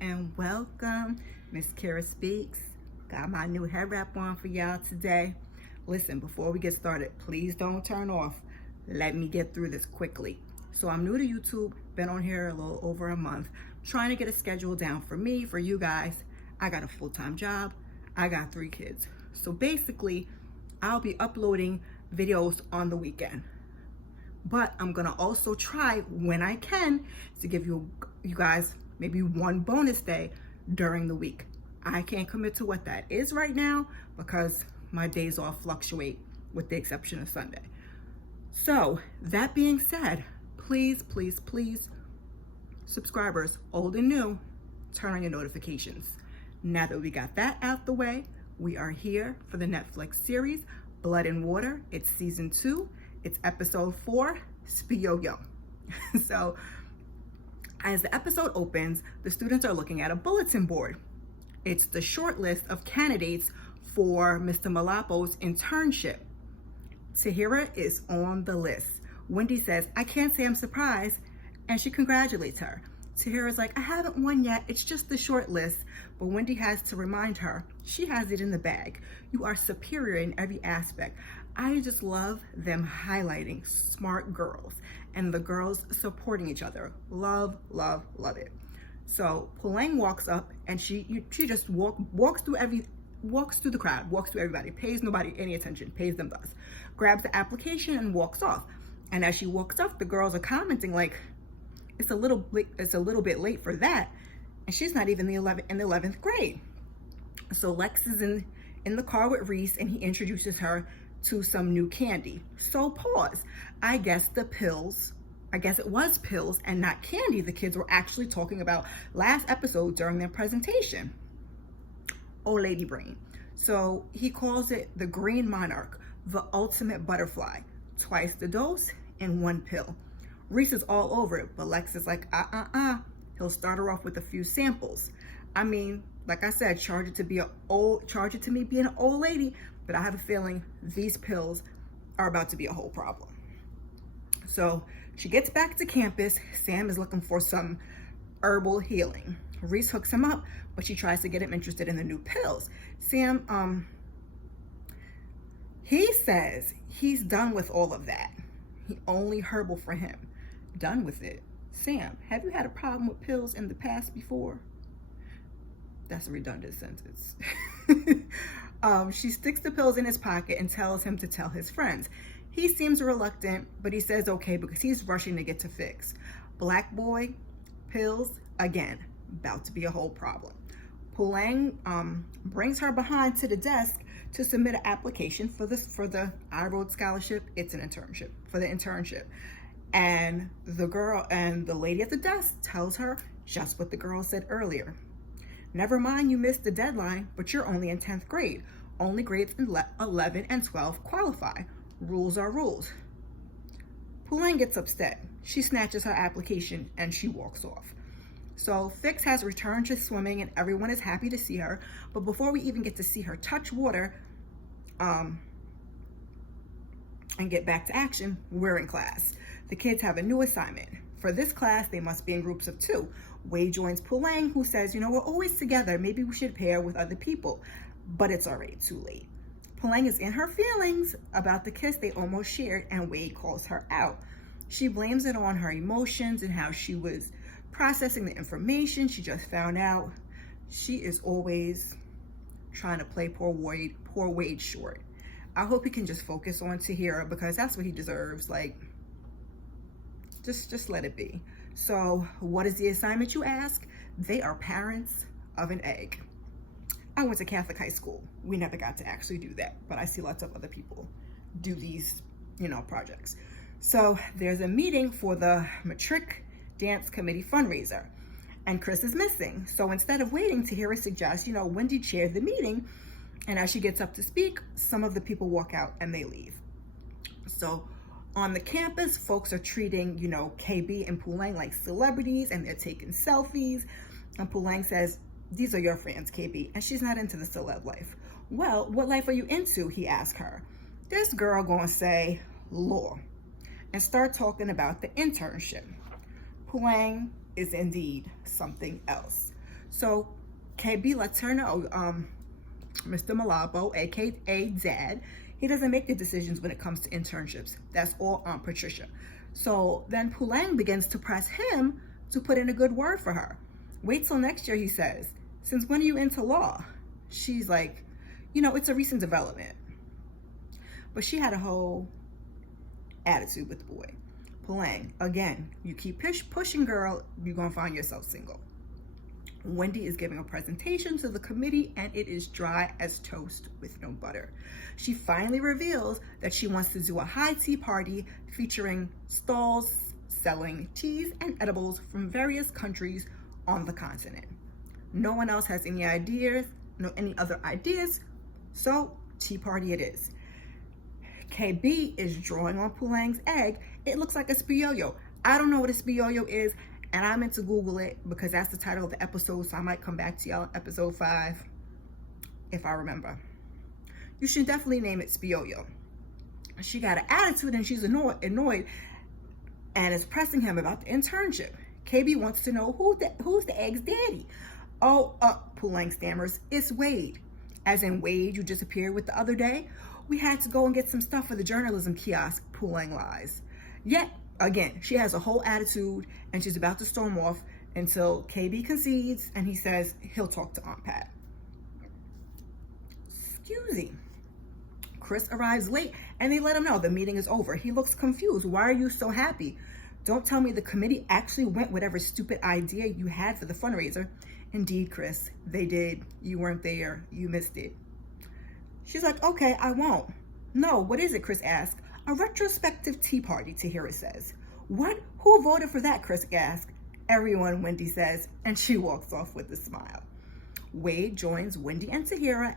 and welcome. Miss Kara Speaks. Got my new head wrap on for y'all today. Listen, before we get started, please don't turn off. Let me get through this quickly. So I'm new to YouTube, been on here a little over a month, trying to get a schedule down for me, for you guys. I got a full-time job. I got 3 kids. So basically, I'll be uploading videos on the weekend. But I'm gonna also try when I can to give you guys maybe one bonus day during the week. I can't commit to what that is right now because my days off fluctuate with the exception of Sunday. So that being said, please, subscribers, old and new, turn on your notifications. Now that we got that out the way, we are here for the Netflix series, Blood and Water. It's season 2. It's episode 4, Spiyoyo. So as the episode opens, the students are looking at a bulletin board. It's the short list of candidates for Mr. Malapo's internship. Tahira is on the list. Wendy says, I can't say I'm surprised, and she congratulates her. Tahira's like, I haven't won yet, it's just the short list, but Wendy has to remind her, she has it in the bag. You are superior in every aspect. I just love them highlighting smart girls and the girls supporting each other. Love it. So Pulang walks up and she just walks through the crowd, walks through everybody, pays nobody any attention, pays them thus, grabs the application and walks off. And as she walks off, the girls are commenting like, it's a little bit late for that, and she's not even in the 11th grade. So Lex is in the car with Reece, and he introduces her to some new candy. So pause. I guess it was pills and not candy the kids were actually talking about last episode during their presentation. Oh, lady brain. So he calls it the Green Monarch, the ultimate butterfly. Twice the dose in 1 pill. Reece is all over it, but Lex is like, He'll start her off with a few samples. I mean, like I said, charge it to me being an old lady, but I have a feeling these pills are about to be a whole problem. So she gets back to campus. Sam is looking for some herbal healing. Reece hooks him up, but she tries to get him interested in the new pills. Sam, he says he's done with all of that. Only herbal for him. Done with it. Sam, have you had a problem with pills in the past before? That's a redundant sentence. She sticks the pills in his pocket and tells him to tell his friends. He seems reluctant, but he says okay because he's rushing to get to Fix. Black boy, pills, again, about to be a whole problem. Pulang brings her behind to the desk to submit an application for the I-Road scholarship. It's an internship, for the internship. And the lady at the desk tells her just what the girl said earlier. Never mind you missed the deadline, but you're only in 10th grade. Only grades 11 and 12 qualify. Rules are rules. Pulang gets upset. She snatches her application and she walks off. So Fix has returned to swimming and everyone is happy to see her. But before we even get to see her touch water and get back to action, we're in class. The kids have a new assignment. For this class, they must be in groups of 2. Wei joins Pulang, who says, we're always together. Maybe we should pair with other people. But it's already too late. Pulang is in her feelings about the kiss they almost shared, and Wei calls her out. She blames it on her emotions and how she was processing the information she just found out. She is always trying to play poor Wade short. I hope he can just focus on Tahira because that's what he deserves. Like, just let it be. So what is the assignment, you ask? They are parents of an egg. I went to Catholic high school. We never got to actually do that, but I see lots of other people do these, projects. So there's a meeting for the Matric Dance Committee fundraiser, and Chris is missing. So instead of waiting, Tahira suggests, Wendy chaired the meeting, and as she gets up to speak, some of the people walk out and they leave. So on the campus, folks are treating, KB and Pulang like celebrities, and they're taking selfies. And Pulang says, these are your friends, KB, and she's not into the celeb life. Well, what life are you into? He asked her. This girl gonna say law and start talking about the internship. Pulang is indeed something else. So KB lets her know, Mr. Malabo, aka Dad, he doesn't make the decisions when it comes to internships. That's all Aunt Patricia. So then Pulang begins to press him to put in a good word for her. Wait till next year, he says. Since when are you into law? She's like, it's a recent development. But she had a whole attitude with the boy. Pulang, again, you keep pushing, girl, you're gonna find yourself single. Wendy is giving a presentation to the committee and it is dry as toast with no butter. She finally reveals that she wants to do a high tea party featuring stalls selling teas and edibles from various countries on the continent. No one else has any other ideas, so tea party it is. KB is drawing on Pulang's egg. It looks like a Spiyoyo. I don't know what a Spiyoyo is, and I meant to Google it because that's the title of the episode, so I might come back to y'all in episode 5 if I remember. You should definitely name it Spiyoyo. She got an attitude and she's annoyed and is pressing him about the internship. KB wants to know who's the egg's daddy. Pulang stammers, it's Wade. As in Wade, you just appeared with the other day. We had to go and get some stuff for the journalism kiosk, Pulang lies. Yet, again, she has a whole attitude and she's about to storm off until KB concedes and he says he'll talk to Aunt Pat. Excusey. Chris arrives late and they let him know the meeting is over. He looks confused. Why are you so happy? Don't tell me the committee actually went whatever stupid idea you had for the fundraiser. Indeed, Chris, they did. You weren't there. You missed it. She's like, okay, I won't. No, what is it? Chris asks. A retrospective tea party, Tahira says. What? Who voted for that? Chris asks. Everyone, Wendy says, and she walks off with a smile. Wade joins Wendy and Tahira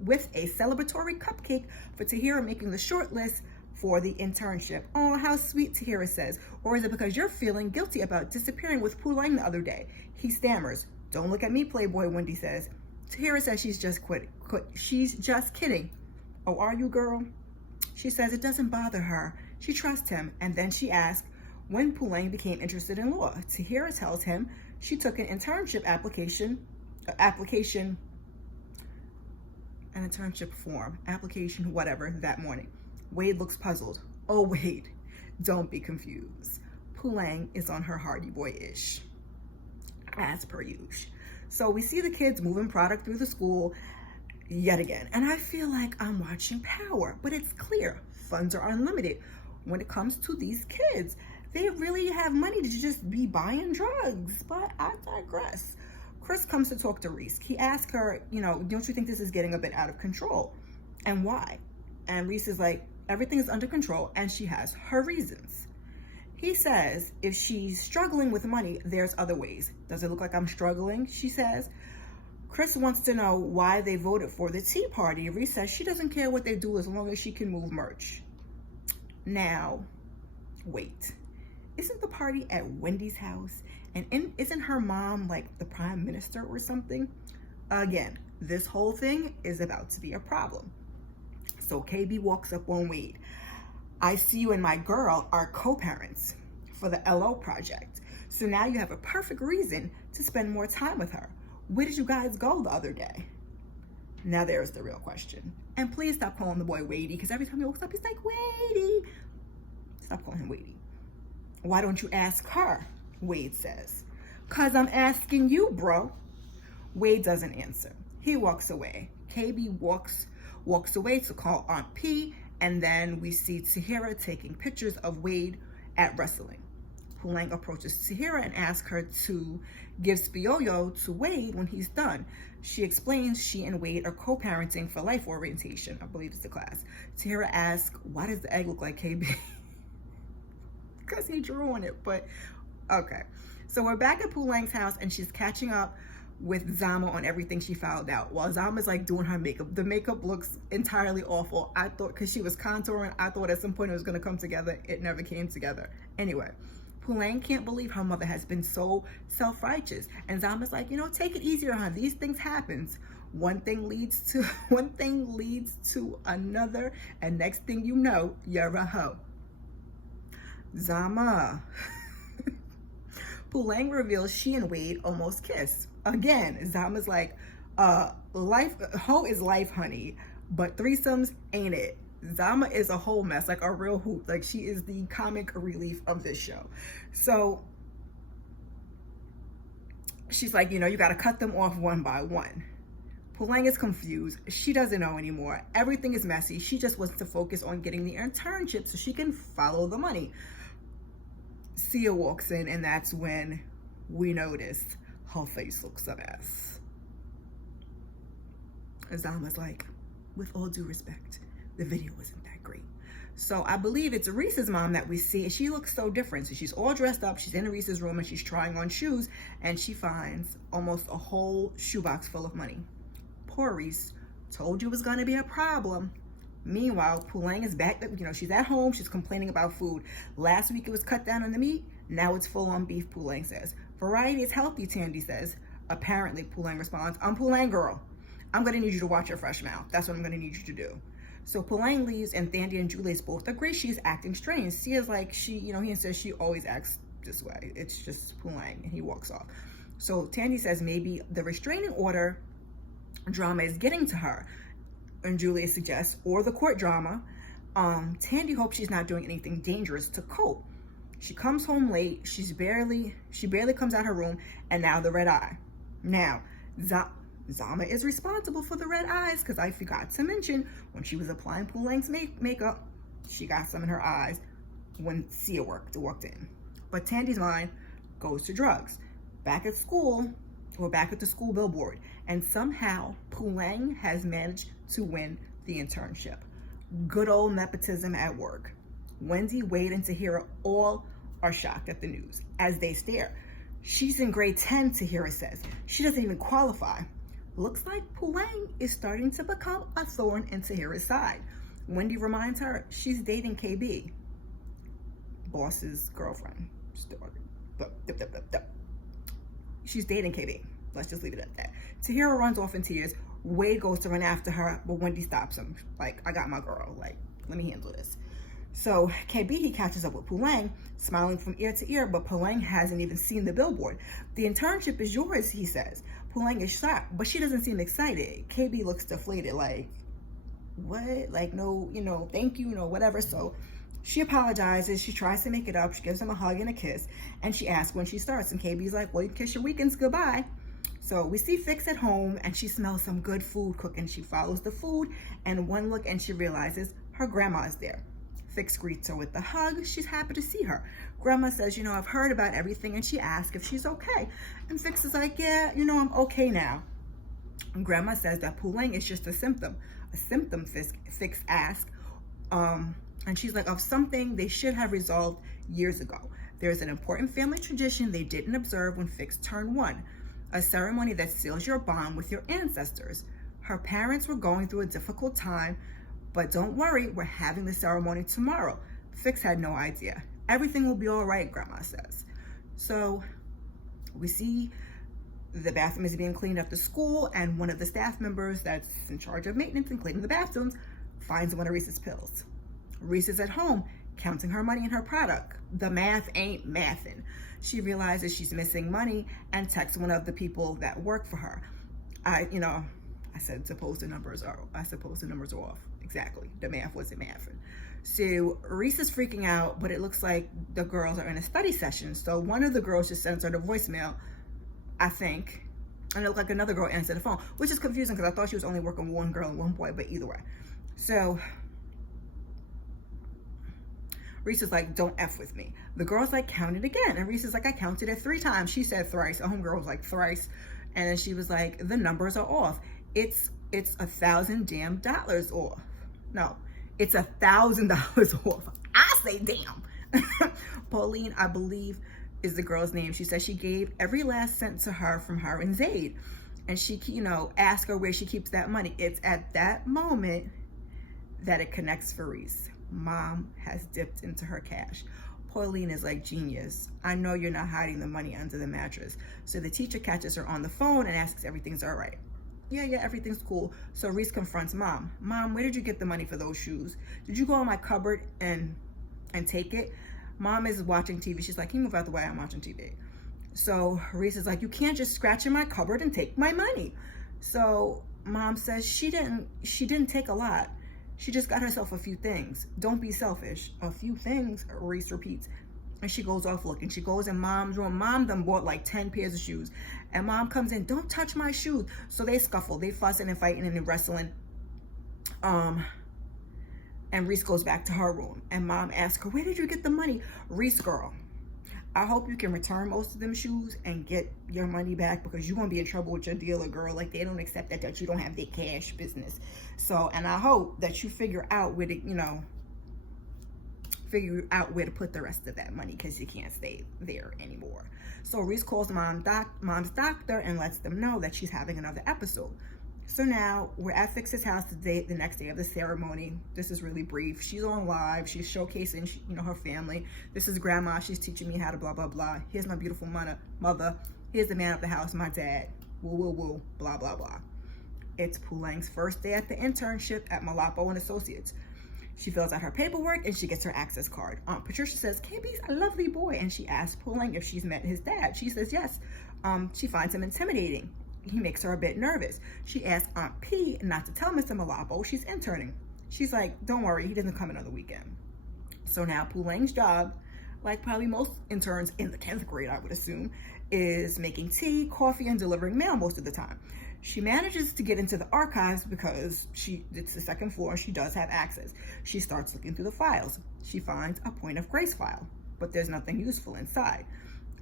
with a celebratory cupcake for Tahira making the short list for the internship. Oh, how sweet, Tahira says. Or is it because you're feeling guilty about disappearing with Pulang the other day? He stammers. Don't look at me, Playboy, Wendy says. Tahira says she's just she's just kidding. Oh, are you, girl? She says it doesn't bother her. She trusts him. And then she asks when Pulang became interested in law. Tahira tells him she took an internship application whatever, that morning. Wade looks puzzled. Oh, Wade, don't be confused. Pulang is on her Hardy Boy-ish, as per usual. So we see the kids moving product through the school yet again. And I feel like I'm watching Power, but it's clear funds are unlimited. When it comes to these kids, they really have money to just be buying drugs, but I digress. Chris comes to talk to Reece. He asks her, don't you think this is getting a bit out of control? And why? And Reece is like, everything is under control and she has her reasons. He says, if she's struggling with money, there's other ways. Does it look like I'm struggling? She says. Chris wants to know why they voted for the tea party. Reece says she doesn't care what they do as long as she can move merch. Now, wait. Isn't the party at Wendy's house? And isn't her mom like the prime minister or something? Again, this whole thing is about to be a problem. So KB walks up on Wade. I see you and my girl are co-parents for the LO project. So now you have a perfect reason to spend more time with her. Where did you guys go the other day? Now there's the real question. And please stop calling the boy Wadey, because every time he walks up, he's like, Wadey. Stop calling him Wadey. Why don't you ask her? Wade says. Cause I'm asking you, bro. Wade doesn't answer. He walks away. KB walks away to call Aunt P, and then we see Tahira taking pictures of Wade at wrestling. Pulang approaches Tahira and asks her to give Spiyoyo to Wade when he's done. She explains she and Wade are co-parenting for life orientation. I believe it's the class. Tahira asks, why does the egg look like KB? Because he drew on it, but okay. So we're back at Pulang's house and she's catching up with Zama on everything she found out. While Zama's like doing her makeup. The makeup looks entirely awful. I thought, because she was contouring, I thought at some point it was going to come together. It never came together. Anyway, Pulang can't believe her mother has been so self-righteous. And Zama's like, take it easier, hon. These things happen. One thing leads to another. And next thing you know, you're a hoe. Zama. Pulang reveals she and Wade almost kissed. Again, Zama's like, hoe is life, honey, but threesomes ain't it. Zama is a whole mess, like a real hoot. Like, she is the comic relief of this show. So she's like, you got to cut them off one by one. Pulang is confused. She doesn't know anymore. Everything is messy. She just wants to focus on getting the internship so she can follow the money. Sia walks in, and that's when we notice her face looks a mess. Zama's like, with all due respect, the video wasn't that great. So I believe it's Reese's mom that we see. She looks so different. So she's all dressed up. She's in Reese's room, and she's trying on shoes, and she finds almost a whole shoebox full of money. Poor Reece, told you it was going to be a problem. Meanwhile, Pulang is back. She's at home. She's complaining about food. Last week it was cut down on the meat. Now it's full on beef, Pulang says. Variety is healthy, Tandy says. Apparently, Pulang responds, I'm Pulang girl. I'm going to need you to watch your fresh mouth. That's what I'm going to need you to do. So Pulang leaves, and Thandi and Julius both agree she's acting strange. Sia's like, he says she always acts this way. It's just Pulang, and he walks off. So Thandi says maybe the restraining order drama is getting to her, and Julius suggests, or the court drama. Thandi hopes she's not doing anything dangerous to cope. She comes home late. She barely comes out her room, and now the red eye. Now, Zama is responsible for the red eyes, because I forgot to mention when she was applying Pulang's makeup, she got some in her eyes when Sia walked in. But Tandy's mind goes to drugs. Back at the school billboard, and somehow Pulang has managed to win the internship. Good old nepotism at work. Wendy, Wade, and Tahira all are shocked at the news as they stare. She's in grade 10, Tahira says. She doesn't even qualify. Looks like Pulang is starting to become a thorn in Tahira's side. Wendy reminds her she's dating KB, boss's girlfriend. She's dating KB. Let's just leave it at that. Tahira runs off in tears. Wade goes to run after her, but Wendy stops him. Like, I got my girl. Like, let me handle this. So KB, he catches up with Pulang, smiling from ear to ear, but Pulang hasn't even seen the billboard. The internship is yours, he says. Pulang is shocked, but she doesn't seem excited. KB looks deflated, like, what? Like, no, thank you, whatever. So she apologizes. She tries to make it up. She gives him a hug and a kiss, and she asks when she starts. And KB's like, well, you kiss your weekends goodbye. So we see Fix at home, and she smells some good food cooking. She follows the food, and one look, and she realizes her grandma is there. Fix greets her with a hug. She's happy to see her. Grandma says, I've heard about everything, and she asks if she's okay. And Fix is like, yeah, I'm okay now. And Grandma says that Pulang is just a symptom. A symptom, Fix asks. And she's like, of something they should have resolved years ago. There's an important family tradition they didn't observe when Fix turned 1. A ceremony that seals your bond with your ancestors. Her parents were going through a difficult time, but don't worry, we're having the ceremony tomorrow. Fix had no idea. Everything will be all right, Grandma says. So we see the bathroom is being cleaned at the school, and one of the staff members that's in charge of maintenance and cleaning the bathrooms finds one of Reese's pills. Reece is at home counting her money in her product. The math ain't mathin'. She realizes she's missing money and texts one of the people that work for her. I suppose the numbers are off. Exactly. The math wasn't mathing. So Reece is freaking out, but it looks like the girls are in a study session. So one of the girls just sends her the voicemail, I think. And it looked like another girl answered the phone, which is confusing because I thought she was only working with one girl and one boy, but either way. So Reece is like, don't F with me. The girl's like, count it again. And Reece is like, I counted it 3 times. She said thrice. A homegirl was like, thrice. And then she was like, the numbers are off. It's $1,000 damn off. No, it's $1,000 off. I say damn. Pauline, I believe, is the girl's name. She said she gave every last cent to her from her and Zaid. And she, asked her where she keeps that money. It's at that moment that it connects for Reece. Mom has dipped into her cash. Pauline is like, genius. I know you're not hiding the money under the mattress. So the teacher catches her on the phone and asks if everything's all right. Yeah, everything's cool. So Reece confronts Mom. Mom, where did you get the money for those shoes? Did you go in my cupboard and take it? Mom is watching TV. She's like, can you move out the way? I'm watching TV. So Reece is like, you can't just scratch in my cupboard and take my money. So mom says she didn't take a lot. She just got herself a few things. Don't be selfish. A few things, Reece repeats. And she goes off looking. She goes in mom's room. Mom done bought like 10 pairs of shoes. And mom comes in, don't touch my shoes. So they scuffle. They fussing and fighting and wrestling. And Reece goes back to her room. And mom asks her, where did you get the money? Reece, girl, I hope you can return most of them shoes and get your money back, because you're going to be in trouble with your dealer, girl. Like, they don't accept that you don't have their cash business. So, and I hope that you figure out where to, figure out where to put the rest of that money, because you can't stay there anymore. So Reece calls mom's doctor and lets them know that she's having another episode. So now we're at Fix's house the next day of the ceremony. This is really brief. She's on live. She's showcasing, her family. This is grandma. She's teaching me how to blah, blah, blah. Here's my beautiful mother. Here's the man of the house, my dad. Woo, woo, woo, blah, blah, blah. It's Pulang's first day at the internship at Malapo and Associates. She fills out her paperwork and she gets her access card. Aunt Patricia says, KB's a lovely boy. And she asks Pulang if she's met his dad. She says yes. She finds him intimidating. He makes her a bit nervous. She asks Aunt P not to tell Mr. Malapo she's interning. She's like, don't worry, he doesn't come another weekend. So now Pulang's job, like probably most interns in the 10th grade, I would assume, is making tea, coffee, and delivering mail most of the time. She manages to get into the archives because it's the second floor and she does have access. She starts looking through the files. She finds a Point of Grace file, but there's nothing useful inside.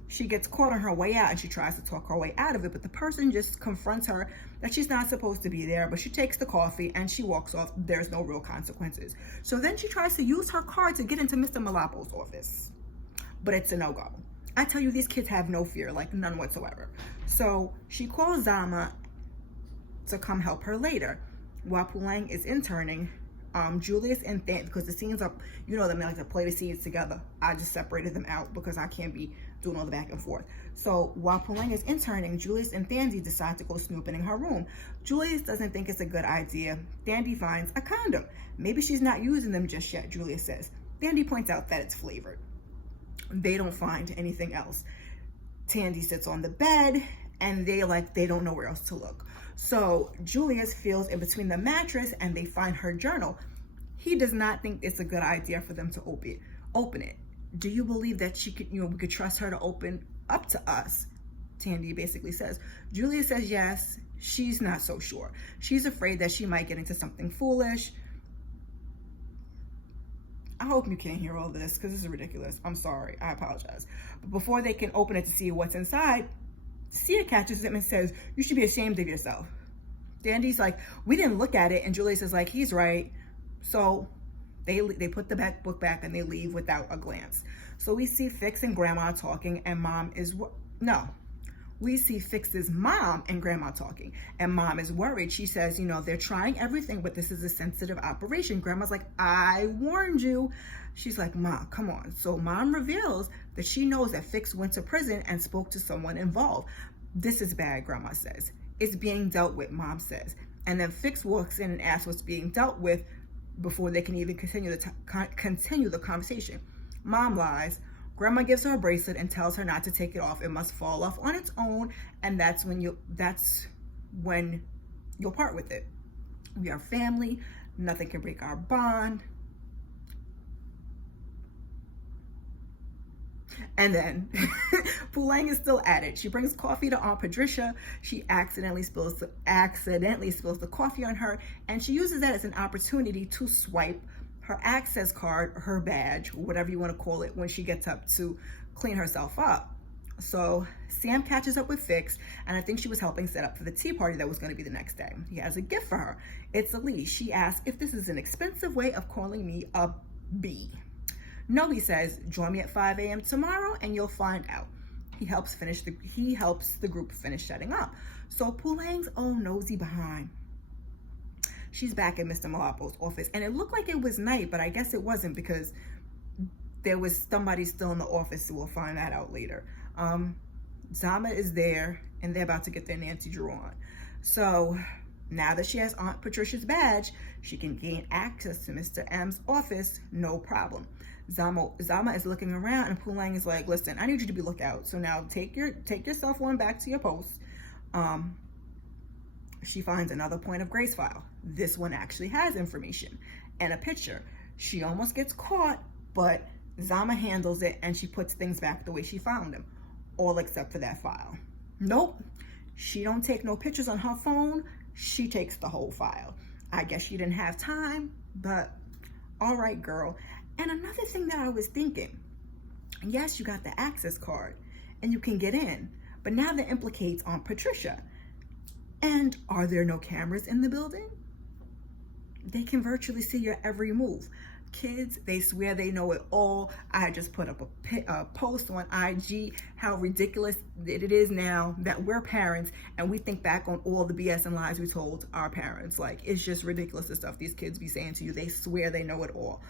She gets caught on her way out and she tries to talk her way out of it, but the person just confronts her that she's not supposed to be there, but she takes the coffee and she walks off. There's no real consequences. So then she tries to use her card to get into Mr. Malapo's office, but it's a no-go. I tell you, these kids have no fear, like none whatsoever. So she calls Zama to come help her later. While Pulang is interning, Julius and Than, because the scenes are, they like to play the scenes together. I just separated them out because I can't be doing all the back and forth. So while Pulang is interning, Julius and Thandy decide to go snooping in her room. Julius doesn't think it's a good idea. Thandy finds a condom. Maybe she's not using them just yet, Julius says. Thandy points out that it's flavored. They don't find anything else. Tandy sits on the bed and they don't know where else to look. So Julius feels in between the mattress and they find her journal. He does not think it's a good idea for them to open it. Do you believe that she could, we could trust her to open up to us? Tandy basically says. Julius says yes. She's not so sure. She's afraid that she might get into something foolish. I hope you can't hear all this because this is ridiculous. I'm sorry. I apologize. But before they can open it to see what's inside, Sia catches him and says, you should be ashamed of yourself. Dandy's like, we didn't look at it. And Julius is like, he's right. So they put the book back and they leave without a glance. So we see Fix and Grandma talking and we see Fix's mom and Grandma talking, and Mom is worried. She says, they're trying everything, but this is a sensitive operation. Grandma's like, I warned you. She's like, Ma, come on. So Mom reveals that she knows that Fix went to prison and spoke to someone involved. This is bad, Grandma says. It's being dealt with, Mom says. And then Fix walks in and asks what's being dealt with before they can even continue the conversation. Mom lies. Grandma gives her a bracelet and tells her not to take it off. It must fall off on its own, and that's when you'll part with it. We are family. Nothing can break our bond. And then Pulang is still at it. She brings coffee to Aunt Patricia. She accidentally spills the coffee on her, and she uses that as an opportunity to swipe her access card, her badge, whatever you want to call it, when she gets up to clean herself up. So Sam catches up with Fix, and I think she was helping set up for the tea party that was going to be the next day. He has a gift for her. It's a leash. She asks if this is an expensive way of calling me a bee. No, he says, join me at 5 a.m. tomorrow and you'll find out. He helps the group finish setting up. So Pulang's own nosy behind. She's back in Mr. Malapo's office, and it looked like it was night, but I guess it wasn't because there was somebody still in the office, so we'll find that out later. Zama is there, and they're about to get their Nancy Drew on. So now that she has Aunt Patricia's badge, she can gain access to Mr. M's office, no problem. Zama is looking around, and Pulang is like, listen, I need you to be lookout. So now take your cell phone back to your post. She finds another point of grace file. This one actually has information and a picture. She almost gets caught, but Zama handles it, and she puts things back the way she found them, all except for that file. Nope, she don't take no pictures on her phone. She takes the whole file. I guess she didn't have time, but all right, girl. And another thing that I was thinking, yes, you got the access card and you can get in, but now that implicates on Patricia. And are there no cameras in the building? They can virtually see your every move. Kids, they swear they know it all. I just put up a post on IG how ridiculous it is now that we're parents and we think back on all the BS and lies we told our parents. Like, it's just ridiculous, the stuff these kids be saying to you. They swear they know it all.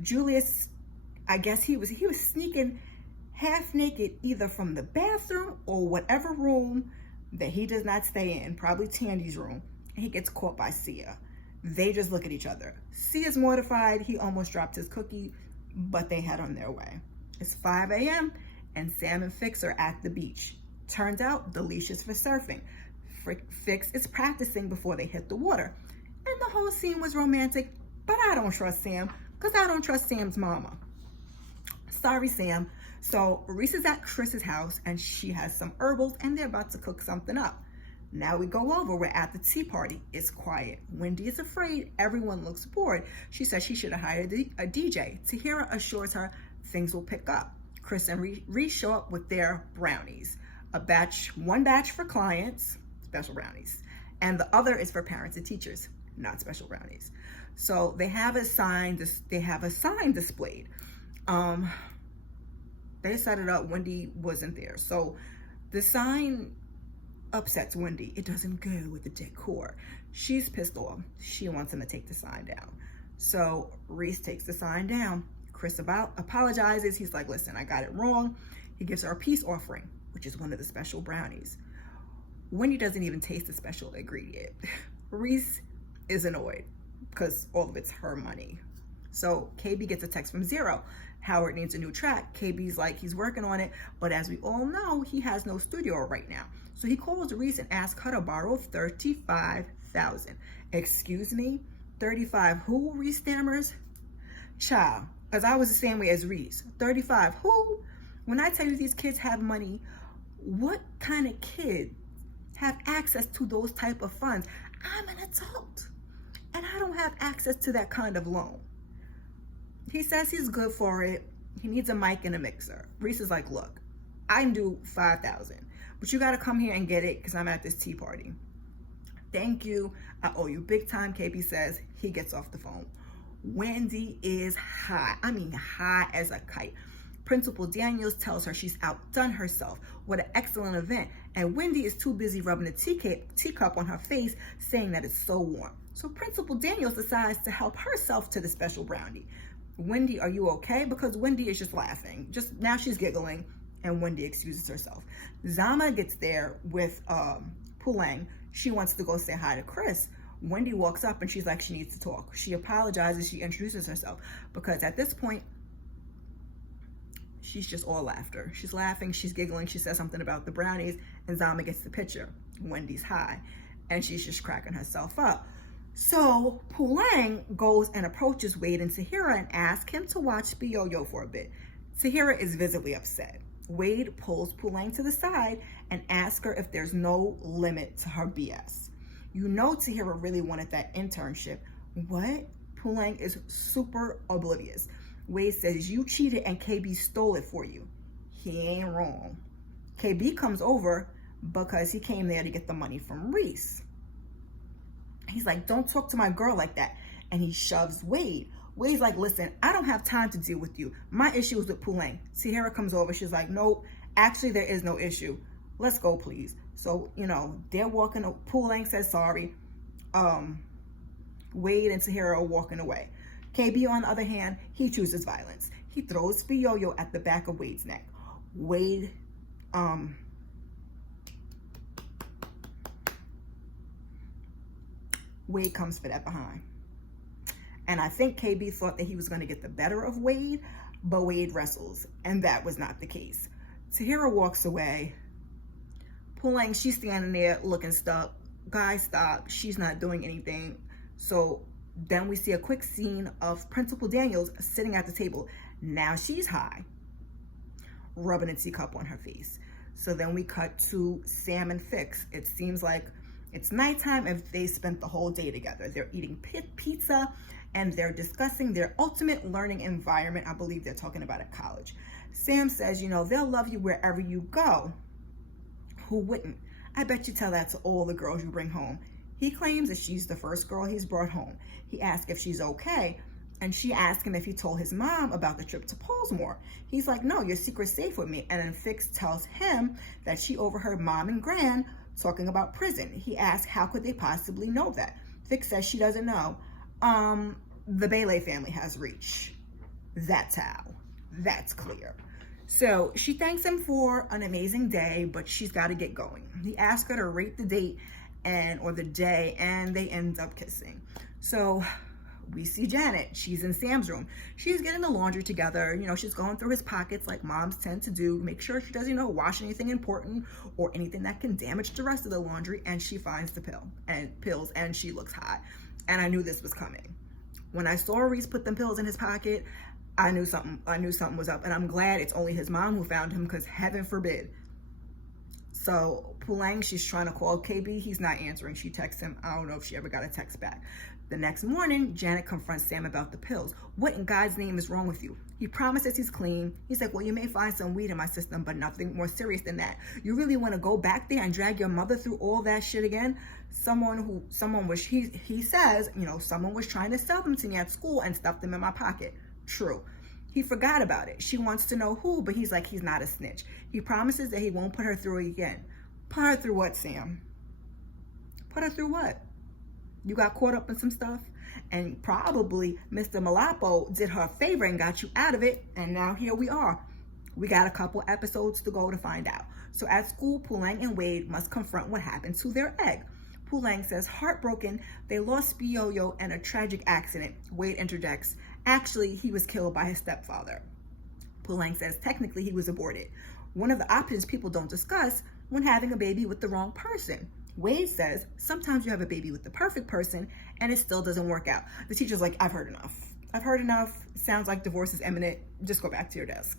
Julius, I guess he was sneaking half naked either from the bathroom or whatever room that he does not stay in, probably Tandy's room, and he gets caught by Sia. They just look at each other. Sia's mortified. He almost dropped his cookie, but they head on their way. It's 5 a.m. and Sam and Fix are at the beach. Turns out the leash is for surfing. Fix is practicing before they hit the water. And the whole scene was romantic, but I don't trust Sam because I don't trust Sam's mama. Sorry, Sam. So Reece is at Chris's house and she has some herbals and they're about to cook something up. Now we go over, we're at the tea party. It's quiet. Wendy is afraid. Everyone looks bored. She says she should have hired a DJ. Tahira assures her things will pick up. Chris and Reece show up with their brownies. One batch for clients, special brownies, and the other is for parents and teachers, not special brownies. So they have a sign displayed. They set it up. Wendy wasn't there. So the sign upsets Wendy. It doesn't go with the decor. She's pissed off. She wants him to take the sign down. So Reece takes the sign down. Chris apologizes. He's like, listen, I got it wrong. He gives her a peace offering, which is one of the special brownies. Wendy doesn't even taste the special ingredient. Reece is annoyed because all of it's her money. So KB gets a text from Zero. Howard needs a new track. KB's like, he's working on it, but as we all know, he has no studio right now. So he calls Reece and asks her to borrow $35,000. Excuse me? 35 who? Reece stammers. Child, because I was the same way as Reece. 35 who? When I tell you these kids have money, what kind of kid have access to those type of funds? I'm an adult and I don't have access to that kind of loan. He says he's good for it. He needs a mic and a mixer. Reece is like, look, I can do $5,000, but you got to come here and get it because I'm at this tea party. Thank you. I owe you big time, KB says. He gets off the phone. Wendy is high. I mean, high as a kite. Principal Daniels tells her she's outdone herself. What an excellent event. And Wendy is too busy rubbing a teacup on her face, saying that it's so warm. So Principal Daniels decides to help herself to the special brownie. Wendy, are you okay? Because Wendy is just laughing. Just now she's giggling and Wendy excuses herself. Zama gets there with Pulang. She wants to go say hi to Chris. Wendy walks up and she's like, she needs to talk. She apologizes. She introduces herself because at this point, she's just all laughter. She's laughing. She's giggling. She says something about the brownies and Zama gets the picture. Wendy's high and she's just cracking herself up. So Pulang goes and approaches Wade and Tahira and asks him to watch Spiyoyo for a bit. Tahira is visibly upset. Wade pulls Pulang to the side and asks her if there's no limit to her BS. You know Tahira really wanted that internship. What? Pulang is super oblivious. Wade says, you cheated and KB stole it for you. He ain't wrong. KB comes over because he came there to get the money from Reece. He's like, don't talk to my girl like that. And he shoves Wade. Wade's like, listen, I don't have time to deal with you. My issue is with Pulang. Tahira comes over. She's like, nope, actually there is no issue. Let's go, please. So, they're walking. Pulang says sorry. Wade and Tahira are walking away. KB, on the other hand, he chooses violence. He throws Spiyoyo at the back of Wade's neck. Wade comes for that behind. And I think KB thought that he was going to get the better of Wade, but Wade wrestles, and that was not the case. Tahira walks away. Pulang, she's standing there looking stuck. Guys, stop. She's not doing anything. So then we see a quick scene of Principal Daniels sitting at the table. Now she's high, rubbing a teacup on her face. So then we cut to Sam and Fix. It seems like it's nighttime and they spent the whole day together. They're eating pizza and they're discussing their ultimate learning environment. I believe they're talking about at college. Sam says, you know, they'll love you wherever you go. Who wouldn't? I bet you tell that to all the girls you bring home. He claims that she's the first girl he's brought home. He asks if she's okay, and she asks him if he told his mom about the trip to Pollsmoor. He's like, no, your secret's safe with me. And then Fix tells him that she overheard Mom and Gran talking about prison. He asks, how could they possibly know that? Fix says she doesn't know. The Bailey family has Reece. That's how. That's clear. So she thanks him for an amazing day, but she's got to get going. He asks her to rate the date or the day, and they end up kissing. So we see Janet. She's in Sam's room. She's getting the laundry together. You know, she's going through his pockets like moms tend to do, make sure she doesn't, wash anything important or anything that can damage the rest of the laundry. And she finds the pills, and she looks high. And I knew this was coming. When I saw Reece put them pills in his pocket, I knew something was up, and I'm glad it's only his mom who found him, because heaven forbid. So Pulang, she's trying to call KB. He's not answering. She texts him. I don't know if she ever got a text back. The next morning, Janet confronts Sam about the pills. What in God's name is wrong with you? He promises he's clean. He's like, well, you may find some weed in my system, but nothing more serious than that. You really want to go back there and drag your mother through all that shit again? He says, someone was trying to sell them to me at school and stuffed them in my pocket. True. He forgot about it. She wants to know who, but he's like, he's not a snitch. He promises that he won't put her through it again. Put her through what, Sam? Put her through what? You got caught up in some stuff, and probably Mr. Malapo did her a favor and got you out of it, and now here we are. We got a couple episodes to go to find out. So at school, Pulang and Wade must confront what happened to their egg. Pulang says, heartbroken, they lost Spiyoyo in a tragic accident. Wade interjects, actually, he was killed by his stepfather. Pulang says, technically, he was aborted. One of the options people don't discuss when having a baby with the wrong person. Wade says, sometimes you have a baby with the perfect person and it still doesn't work out. The teacher's like, I've heard enough. I've heard enough. Sounds like divorce is imminent. Just go back to your desk.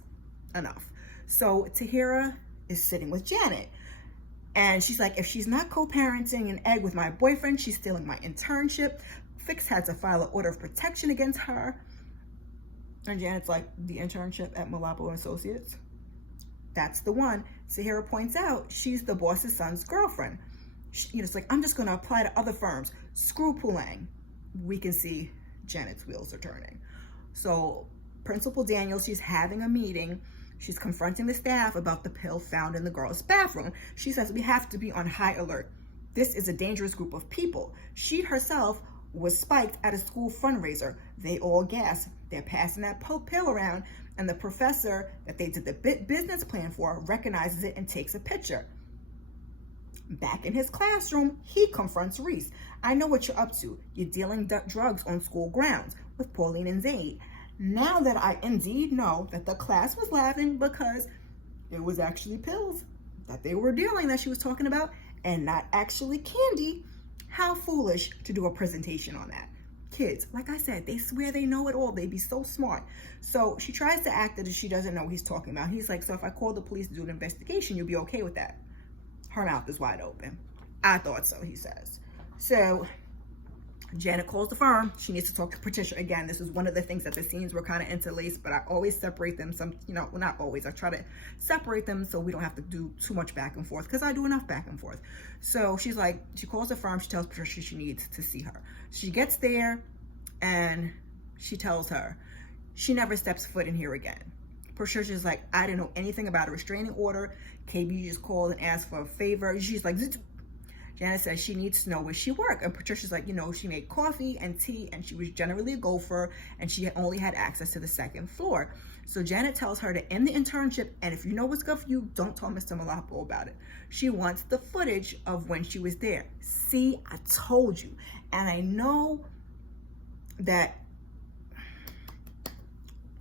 Enough. So Tahira is sitting with Janet. And she's like, if she's not co-parenting an egg with my boyfriend, she's stealing my internship. Fix had to file an order of protection against her. And Janet's like, the internship at Malapo & Associates? That's the one. Tahira points out she's the boss's son's girlfriend. It's like, I'm just going to apply to other firms. Screw Pulang. We can see Janet's wheels are turning. So Principal Daniels, she's having a meeting. She's confronting the staff about the pill found in the girl's bathroom. She says, we have to be on high alert. This is a dangerous group of people. She herself was spiked at a school fundraiser. They all gasp. They're passing that pill around, and the professor that they did the business plan for recognizes it and takes a picture. Back in his classroom, he confronts Reece. I know what you're up to. You're dealing drugs on school grounds with Pauline and Zaid. Now that I indeed know that the class was laughing because it was actually pills that they were dealing that she was talking about and not actually candy, how foolish to do a presentation on that. Kids, like I said, they swear they know it all. They be so smart. So she tries to act as if she doesn't know what he's talking about. He's like, so if I call the police to do an investigation, you'll be okay with that? Her mouth is wide open. I thought so, he says. So Janet calls the firm. She needs to talk to Patricia. Again, this is one of the things that the scenes were kind of interlaced, but I always separate them. Well, not always. I try to separate them so we don't have to do too much back and forth, because I do enough back and forth. So she's like, she calls the firm. She tells Patricia she needs to see her. She gets there and she tells her she never steps foot in here again. Patricia's like, I didn't know anything about a restraining order. KB just called and asked for a favor. She's like, Janet says she needs to know where she worked. And Patricia's like, she made coffee and tea, and she was generally a gopher, and she only had access to the second floor. So Janet tells her to end the internship, and if you know what's good for you, don't tell Mr. Malapo about it. She wants the footage of when she was there. See, I told you. And I know that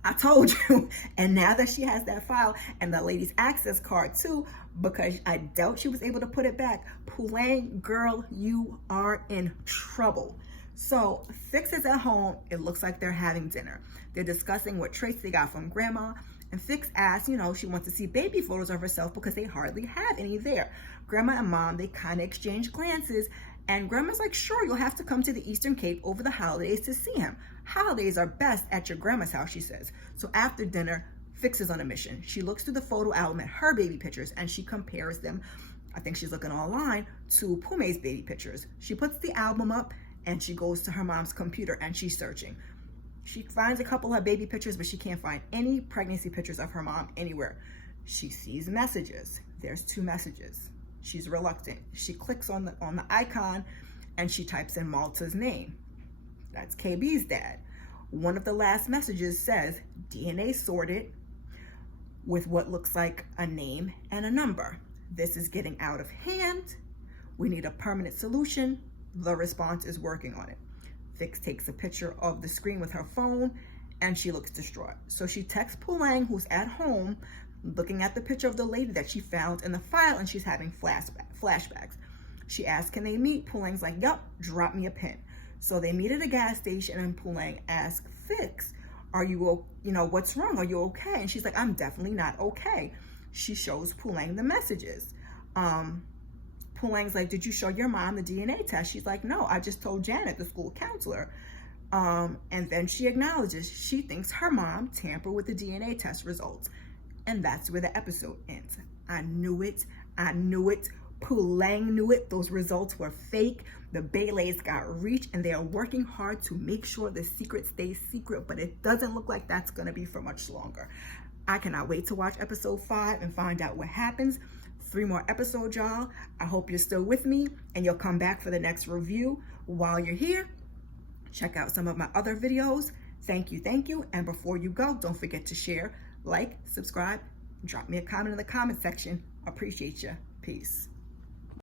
I told you. And now that she has that file and the lady's access card too, because I doubt she was able to put it back, Pulang, girl, you are in trouble. So Fix is at home. It looks like they're having dinner. They're discussing what traits they got from grandma. And Fix asks, she wants to see baby photos of herself because they hardly have any there. Grandma and mom, they kind of exchange glances. And grandma's like, sure, you'll have to come to the Eastern Cape over the holidays to see him. Holidays are best at your grandma's house, she says. So after dinner, Fix is on a mission. She looks through the photo album at her baby pictures and she compares them, I think she's looking online, to Pume's baby pictures. She puts the album up and she goes to her mom's computer and she's searching. She finds a couple of baby pictures, but she can't find any pregnancy pictures of her mom anywhere. She sees messages. There's 2 messages. She's reluctant. She clicks on the icon and she types in Malta's name. That's KB's dad. One of the last messages says, DNA sorted with what looks like a name and a number. This is getting out of hand. We need a permanent solution. The response is working on it. Fix takes a picture of the screen with her phone and she looks distraught. So she texts Pulang, who's at home, looking at the picture of the lady that she found in the file, and she's having flashbacks. She asks, can they meet? Pulang's like, yup, drop me a pin. So they meet at a gas station and Pulang asks Fix, are you, what's wrong? Are you okay? And she's like, I'm definitely not okay. She shows Pulang the messages. Pulang's like, did you show your mom the DNA test? She's like, no, I just told Janet, the school counselor. And then she acknowledges she thinks her mom tampered with the DNA test results. And that's where the episode ends. I knew it. Pulang knew it. Those results were fake. The Baileys got Reece and they are working hard to make sure the secret stays secret, but it doesn't look like that's gonna be for much longer. I cannot wait to watch episode 5 and find out what happens. 3 more episodes, y'all. I hope you're still with me and you'll come back for the next review. While you're here, check out some of my other videos. Thank you. And before you go, don't forget to share, like, subscribe, drop me a comment in the comment section. Appreciate you. Peace.